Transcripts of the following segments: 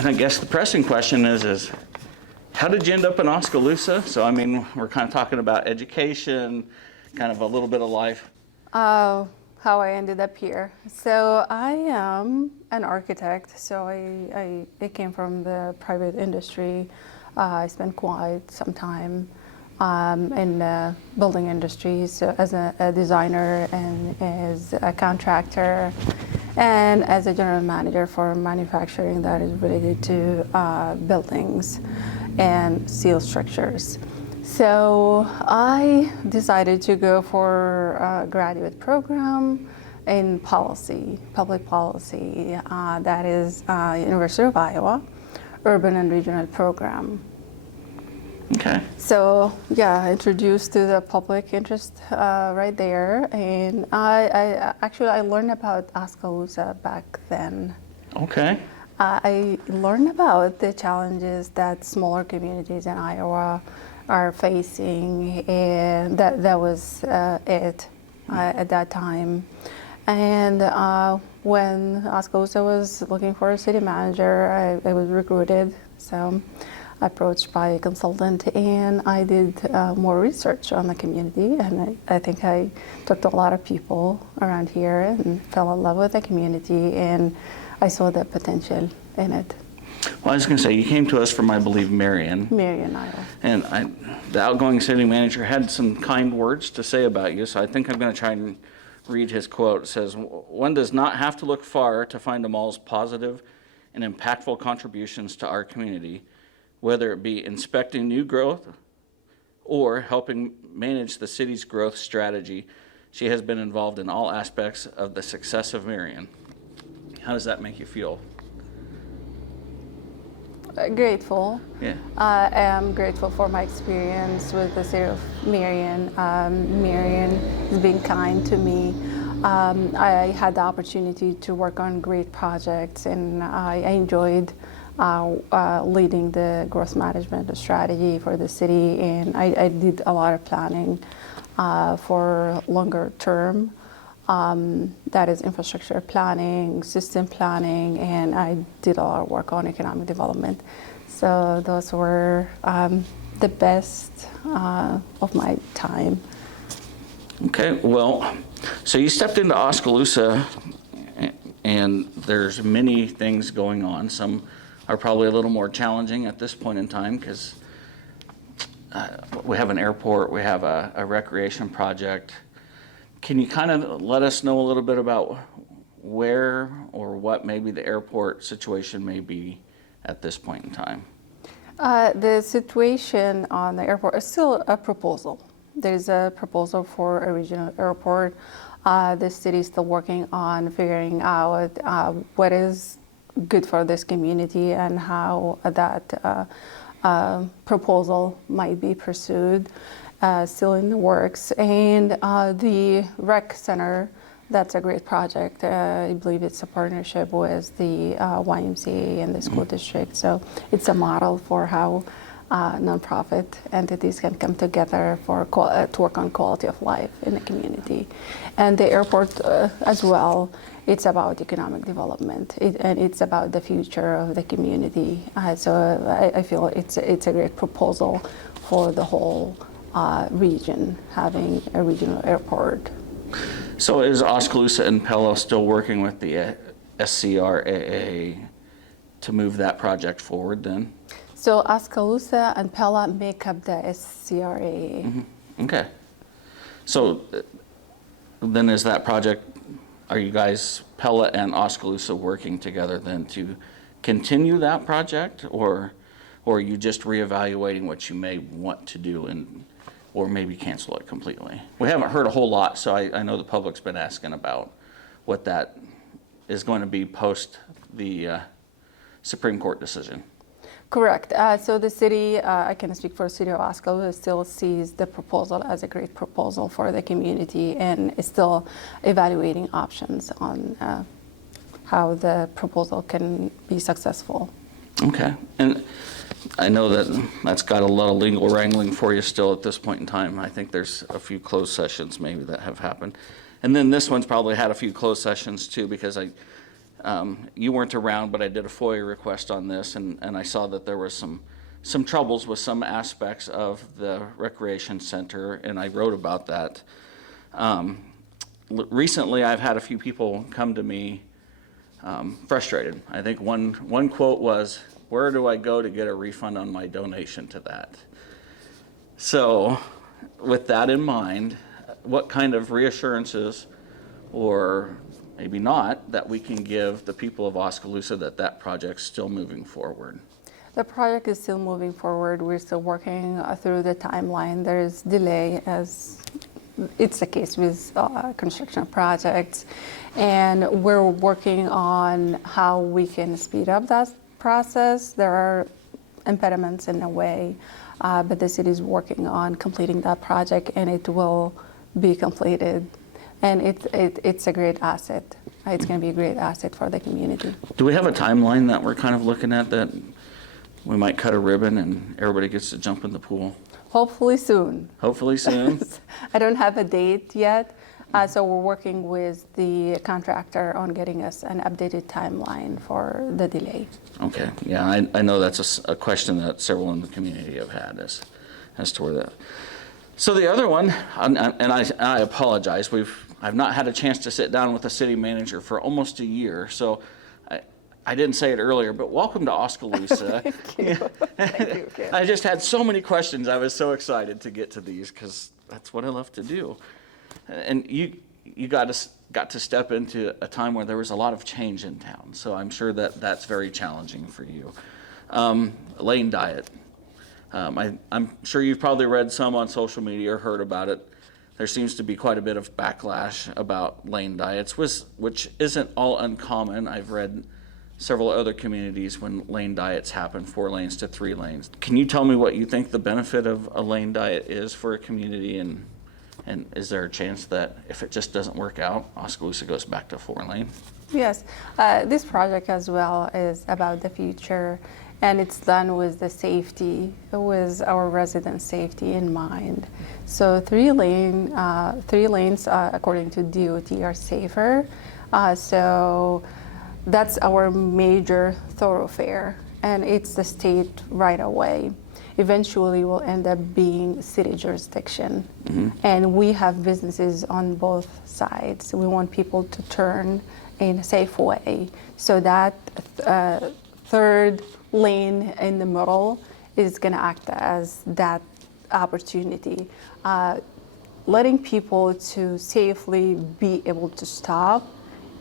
And I guess the pressing question is how did you end up in Oskaloosa? So, I mean, we're kind of talking about education, kind of a little bit of life. How I ended up here. So I am an architect, so I came from the private industry. I spent quite some time in the building industry, so as a designer and as a contractor and as a general manager for manufacturing that is related to buildings and steel structures. So I decided to go for a graduate program in policy, public policy, that is University of Iowa, Urban and Regional Program. Okay. So yeah, introduced to the public interest right there, and I actually learned about Oskaloosa back then. Okay. I learned about the challenges that smaller communities in Iowa are facing, and that was it at that time. And when Oskaloosa was looking for a city manager, I was recruited. So approached by a consultant, and I did more research on the community, and I think I talked to a lot of people around here and fell in love with the community, and I saw the potential in it. Well, I was going to say, you came to us from, I believe, Marion. Marion, Iowa. And the outgoing city manager had some kind words to say about you, so I think I'm going to try and read his quote. It says, "One does not have to look far to find Amal's positive and impactful contributions to our community, whether it be inspecting new growth or helping manage the city's growth strategy. She has been involved in all aspects of the success of Marion." How does that make you feel? Grateful. Yeah. I am grateful for my experience with the city of Marion. Marion has been kind to me. I had the opportunity to work on great projects, and I enjoyed leading the growth management strategy for the city, and I did a lot of planning for longer term. That is infrastructure planning, system planning, and I did a lot of work on economic development. So those were the best of my time. Okay, well, so you stepped into Oskaloosa, and there's many things going on. Some are probably a little more challenging at this point in time because we have an airport, we have a recreation project. Can you kind of let us know a little bit about where or what maybe the airport situation may be at this point in time? The situation on the airport is still a proposal. There's a proposal for a regional airport. The city is still working on figuring out what is good for this community and how that proposal might be pursued. Still in the works. And the rec center, that's a great project. I believe it's a partnership with the YMCA and the school district. So it's a model for how nonprofit entities can come together for to work on quality of life in the community. And the airport as well, it's about economic development, and it's about the future of the community. So I feel it's a great proposal for the whole region, having a regional airport. So is Oskaloosa and Pella still working with the SCRAA to move that project forward then? So Oskaloosa and Pella make up the SCRAA. Mm-hmm. Okay. So then is that project, are you guys, Pella and Oskaloosa, working together then to continue that project, or are you just reevaluating what you may want to do or maybe cancel it completely? We haven't heard a whole lot, so I know the public's been asking about what that is going to be post the Supreme Court decision. Correct. So the city, I can speak for the city of Oskaloosa, still sees the proposal as a great proposal for the community and is still evaluating options on how the proposal can be successful. Okay. And I know that's got a lot of legal wrangling for you still at this point in time. I think there's a few closed sessions maybe that have happened. And then this one's probably had a few closed sessions too, because You weren't around, but I did a FOIA request on this, and I saw that there was some troubles with some aspects of the recreation center, and I wrote about that. Recently, I've had a few people come to me frustrated. I think one quote was, "Where do I go to get a refund on my donation to that?" So, with that in mind, what kind of reassurances, or maybe not, that we can give the people of Oskaloosa that that project's still moving forward? The project is still moving forward. We're still working through the timeline. There is delay, as it's the case with construction projects, and we're working on how we can speed up that process. There are impediments in a way, but the city is working on completing that project, and it will be completed. And it's a great asset. It's going to be a great asset for the community. Do we have a timeline that we're kind of looking at, that we might cut a ribbon and everybody gets to jump in the pool? Hopefully soon. Hopefully soon. I don't have a date yet, so we're working with the contractor on getting us an updated timeline for the delay. Okay, yeah, I know that's a question that several in the community have had as to where that. So the other one, and I apologize, I've not had a chance to sit down with the city manager for almost a year, so I didn't say it earlier, but welcome to Oskaloosa. Thank you. Thank you. Kim. I just had so many questions. I was so excited to get to these because that's what I love to do. And you got to step into a time where there was a lot of change in town, so I'm sure that that's very challenging for you. Lane diet. I'm sure you've probably read some on social media or heard about it. There seems to be quite a bit of backlash about lane diets, which isn't all uncommon. I've read several other communities when lane diets happen, 4 lanes to 3 lanes. Can you tell me what you think the benefit of a lane diet is for a community, and is there a chance that if it just doesn't work out, Oskaloosa goes back to 4 lane? Yes, this project as well is about the future, and it's done with the safety, with our resident safety in mind. So 3 lanes, according to DOT, are safer. So that's our major thoroughfare, and it's the state right away. Eventually will end up being city jurisdiction. Mm-hmm. And we have businesses on both sides. We want people to turn in a safe way. So that third lane in the middle is going to act as that opportunity, letting people to safely be able to stop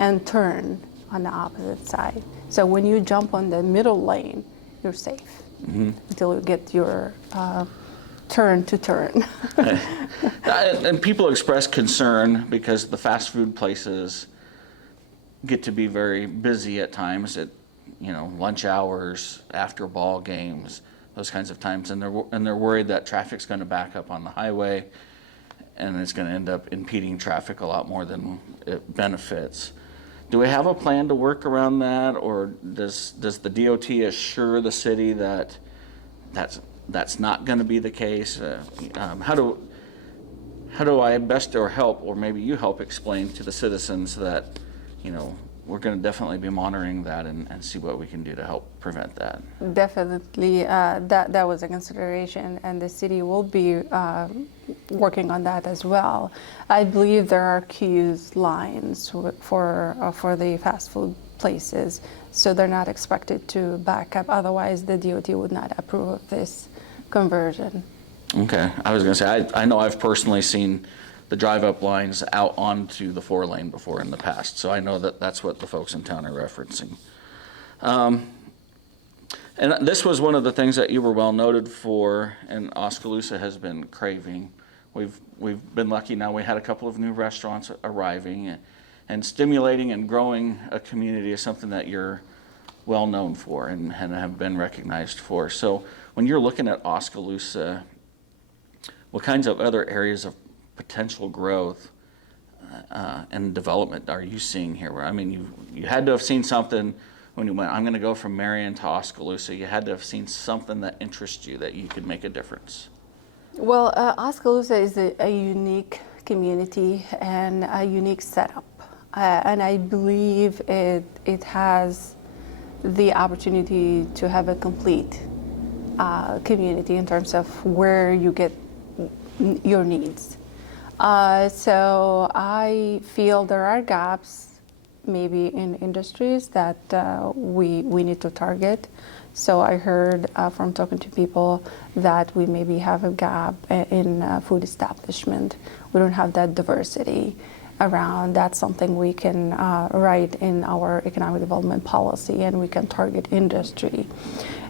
and turn on the opposite side. So when you jump on the middle lane, you're safe. Mm-hmm. Until you get your turn to turn. And people express concern because the fast food places get to be very busy at times at lunch hours, after ball games, those kinds of times, and they're worried that traffic's going to back up on the highway, and it's going to end up impeding traffic a lot more than it benefits. Do we have a plan to work around that, or does the DOT assure the city that that's not going to be the case? How do I best or help, or maybe you help explain to the citizens that we're going to definitely be monitoring that and see what we can do to help prevent that? Definitely, that was a consideration, and the city will be working on that as well. I believe there are queues lines for the fast food places, so they're not expected to back up. Otherwise, the DOT would not approve of this conversion. Okay, I was going to say, I know I've personally seen the drive-up lines out onto the 4 lane before in the past, so I know that that's what the folks in town are referencing. And this was one of the things that you were well noted for, and Oskaloosa has been craving. We've been lucky now. We had a couple of new restaurants arriving, and stimulating and growing a community is something that you're well known for and have been recognized for. So when you're looking at Oskaloosa, what kinds of other areas of potential growth and development are you seeing here? I mean, you had to have seen something when you went, I'm going to go from Marion to Oskaloosa. You had to have seen something that interests you, that you could make a difference. Well, Oskaloosa is a unique community and a unique setup. and I believe it has the opportunity to have a complete community in terms of where you get your needs. So I feel there are gaps maybe in industries that we need to target. So I heard from talking to people that we maybe have a gap in food establishment. We don't have that diversity around. That's something we can write in our economic development policy, and we can target industry.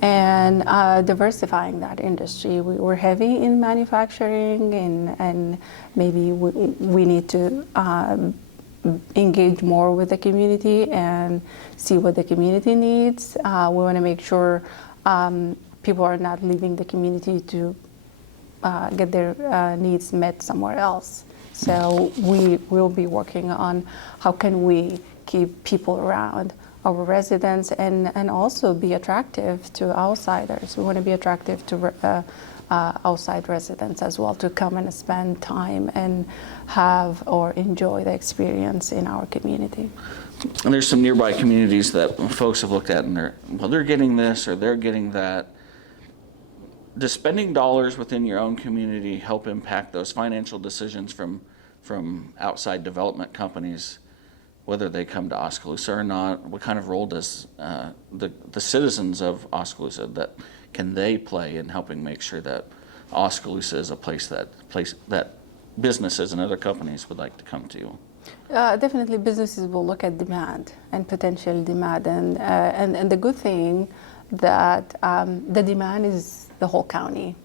And diversifying that industry. We're heavy in manufacturing, and maybe we need to engage more with the community and see what the community needs. We want to make sure people are not leaving the community to get their needs met somewhere else. So we will be working on how can we keep people around our residents and also be attractive to outsiders. We want to be attractive to outside residents as well, to come and spend time and have or enjoy the experience in our community. And there's some nearby communities that folks have looked at and they're getting this or they're getting that. Does spending dollars within your own community help impact those financial decisions from outside development companies, whether they come to Oskaloosa or not? What kind of role does the citizens of Oskaloosa can they play in helping make sure that Oskaloosa is a place that businesses and other companies would like to come to? Definitely, businesses will look at demand and potential demand, and the good thing that the demand is the whole county.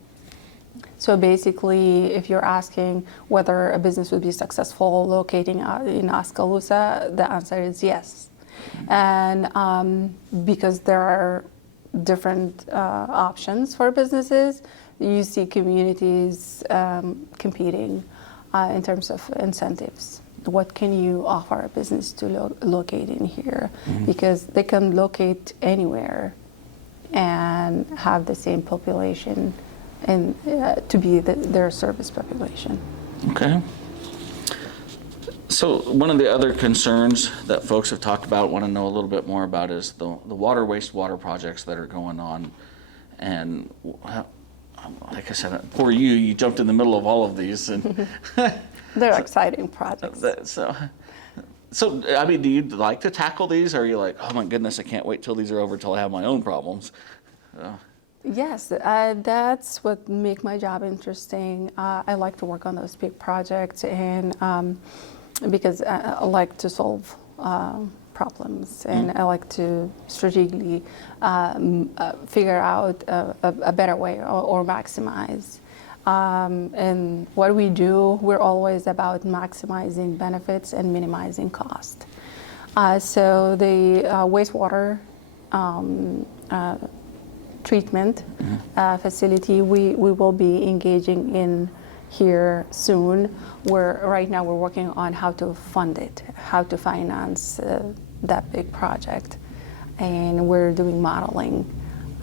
So basically, if you're asking whether a business would be successful locating in Oskaloosa, the answer is yes. And because there are different options for businesses, you see communities competing in terms of incentives. What can you offer a business to locate in here? Mm-hmm. Because they can locate anywhere and have the same population and to be their service population. Okay. So one of the other concerns that folks have talked about, want to know a little bit more about, is the water wastewater projects that are going on. And like I said, poor you jumped in the middle of all of these. And they're exciting projects. So, I mean, do you like to tackle these, or are you like, oh my goodness, I can't wait till these are over till I have my own problems? Yes, that's what makes my job interesting. I like to work on those big projects, and because I like to solve problems, and I like to strategically figure out a better way or maximize. And what we do, we're always about maximizing benefits and minimizing cost. So the wastewater treatment facility, we will be engaging in here soon. Right now we're working on how to fund it, how to finance that big project. And we're doing modeling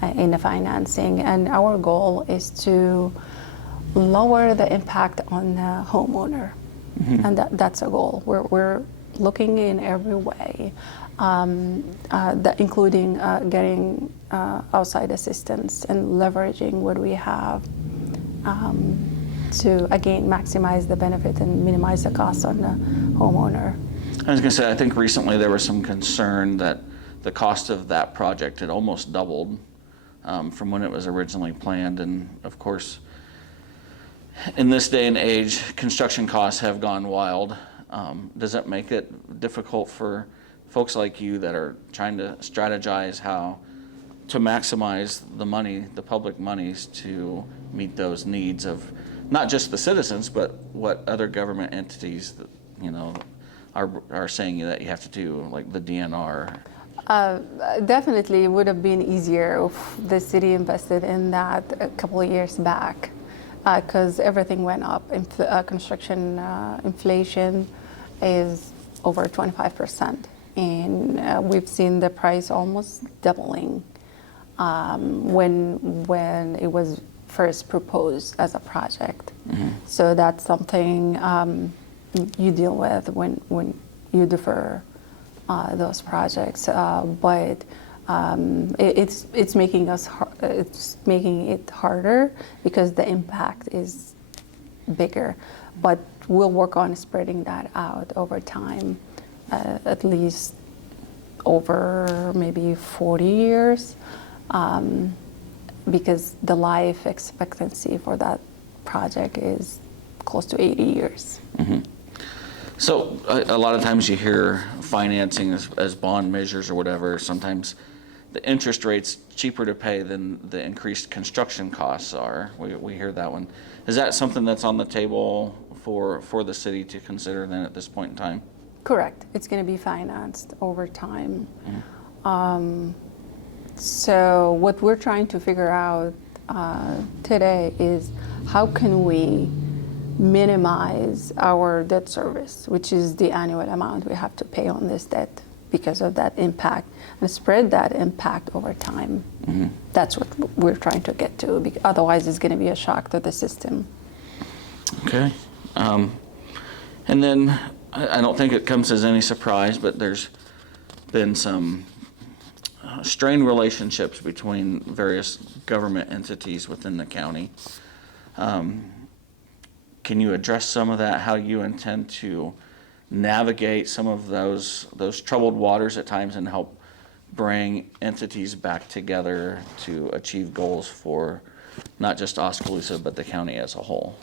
in the financing. And our goal is to lower the impact on the homeowner. Mm-hmm. And that's a goal. We're looking in every way, including getting outside assistance and leveraging what we have to, again, maximize the benefit and minimize the cost on the homeowner. I was going to say, I think recently there was some concern that the cost of that project had almost doubled from when it was originally planned. And of course, in this day and age, construction costs have gone wild. Does that make it difficult for folks like you that are trying to strategize how to maximize the money, the public monies, to meet those needs of not just the citizens, but what other government entities that, are saying that you have to do, like the DNR? Definitely, it would have been easier if the city invested in that a couple of years back, because everything went up. Construction inflation is over 25%, and we've seen the price almost doubling when it was first proposed as a project. Mm-hmm. So that's something you deal with when you defer those projects. But it's making it harder because the impact is bigger. But we'll work on spreading that out over time, at least over maybe 40 years, because the life expectancy for that project is close to 80 years. Mm-hmm. So a lot of times you hear financing as bond measures or whatever. Sometimes the interest rate's cheaper to pay than the increased construction costs are. We hear that one. Is that something that's on the table for the city to consider then at this point in time? Correct. It's going to be financed over time. Mm-hmm. So what we're trying to figure out today is how can we minimize our debt service, which is the annual amount we have to pay on this debt because of that impact, and spread that impact over time. Mm-hmm. That's what we're trying to get to. Otherwise, it's going to be a shock to the system. Okay. And then I don't think it comes as any surprise, but there's been some strained relationships between various government entities within the county. Can you address some of that, how you intend to navigate some of those troubled waters at times and help bring entities back together to achieve goals for not just Oskaloosa, but the county as a whole?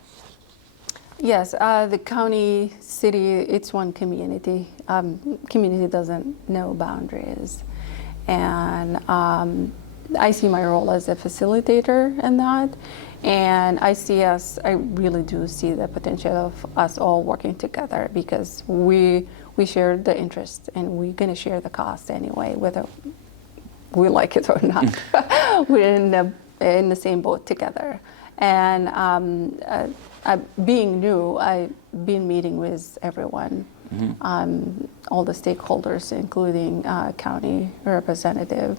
Yes, the county, city, it's one community. Community doesn't know boundaries. And I see my role as a facilitator in that. And I really do see the potential of us all working together because we share the interest and we're going to share the cost anyway, whether we like it or not. We're in the same boat together. And being new, I've been meeting with everyone, mm-hmm. All the stakeholders, including county representative,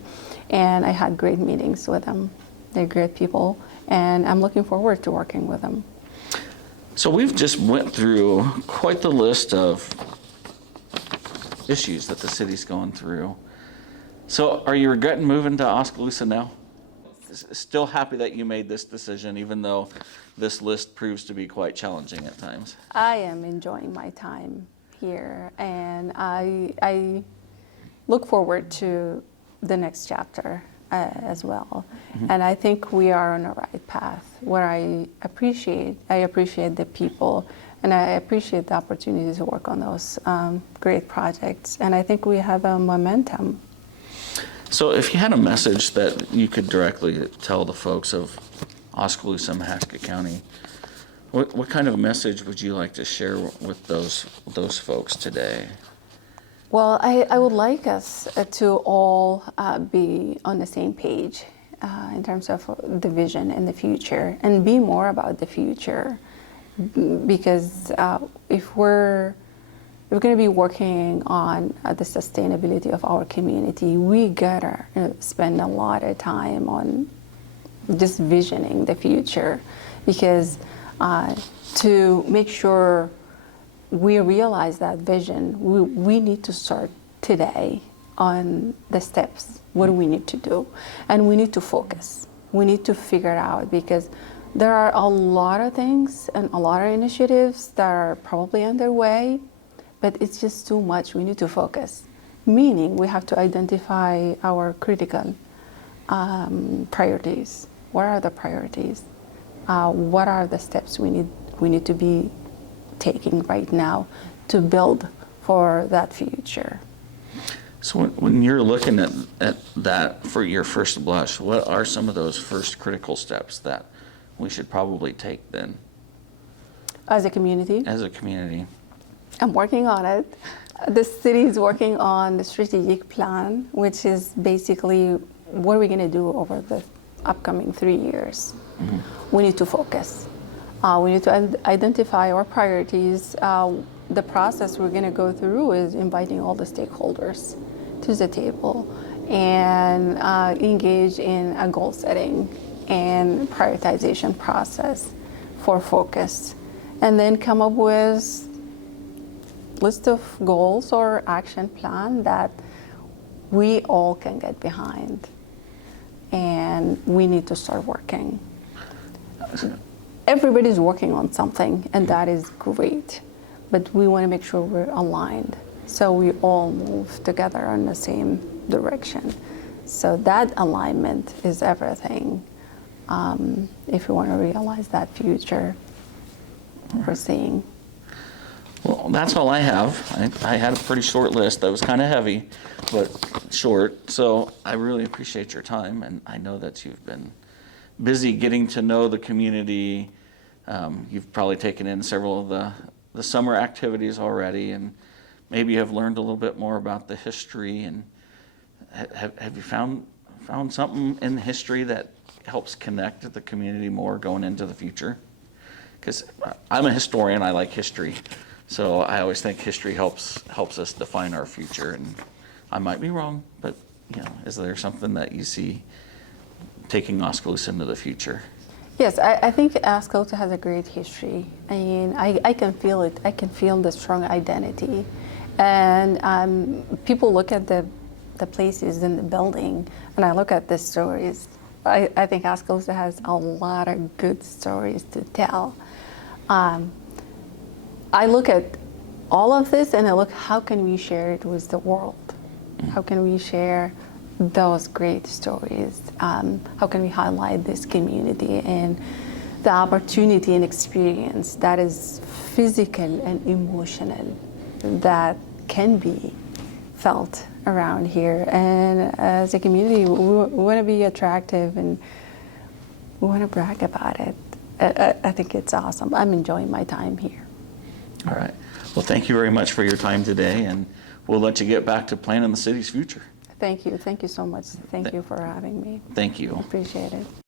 and I had great meetings with them. They're great people, and I'm looking forward to working with them. So we've just went through quite the list of issues that the city's going through. So are you regretting moving to Oskaloosa now? Still happy that you made this decision, even though this list proves to be quite challenging at times? I am enjoying my time here, and I look forward to the next chapter as well. Mm-hmm. And I think we are on the right path where I appreciate the people, and I appreciate the opportunity to work on those great projects. And I think we have a momentum. So if you had a message that you could directly tell the folks of Oskaloosa, Mahaska County, what kind of message would you like to share with those folks today? Well, I would like us to all be on the same page in terms of the vision and the future, and be more about the future. Because if we're going to be working on the sustainability of our community, we gotta spend a lot of time on just visioning the future, because to make sure we realize that vision, we need to start today on the steps. What do we need to do? And we need to focus. We need to figure it out, because there are a lot of things and a lot of initiatives that are probably underway, but it's just too much. We need to focus, meaning we have to identify our critical priorities. What are the priorities? What are the steps we need to be taking right now to build for that future? So when you're looking at that for your first blush, what are some of those first critical steps that we should probably take then? As a community? As a community. I'm working on it. The city is working on the strategic plan, which is basically what are we going to do over the upcoming 3 years. Mm-hmm. We need to focus. We need to identify our priorities. The process we're going to go through is inviting all the stakeholders to the table and engage in a goal setting and prioritization process for focus, and then come up with list of goals or action plan that we all can get behind, and we need to start working. Everybody's working on something, and that is great, but we want to make sure we're aligned so we all move together in the same direction. So that alignment is everything, if we want to realize that future we're seeing. Well, that's all I have. I had a pretty short list that was kind of heavy, but short. So I really appreciate your time, and I know that you've been busy getting to know the community. You've probably taken in several of the summer activities already, and maybe have learned a little bit more about the history. And have you found something in history that helps connect the community more going into the future? Because I'm a historian, I like history. So I always think history helps us define our future, and I might be wrong, but is there something that you see taking Oskaloosa into the future? Yes, I think Oskaloosa has a great history. I mean, I can feel it. I can feel the strong identity, and people look at the places in the building, and I look at the stories. I think Oskaloosa has a lot of good stories to tell. I look at all of this and I look, how can we share it with the world? How can we share those great stories? How can we highlight this community and the opportunity and experience that is physical and emotional that can be felt around here? And as a community, we want to be attractive and we want to brag about it. I think it's awesome. I'm enjoying my time here. All right. Well, thank you very much for your time today, and we'll let you get back to planning the city's future. Thank you. Thank you so much. Thank you for having me. Thank you. Appreciate it.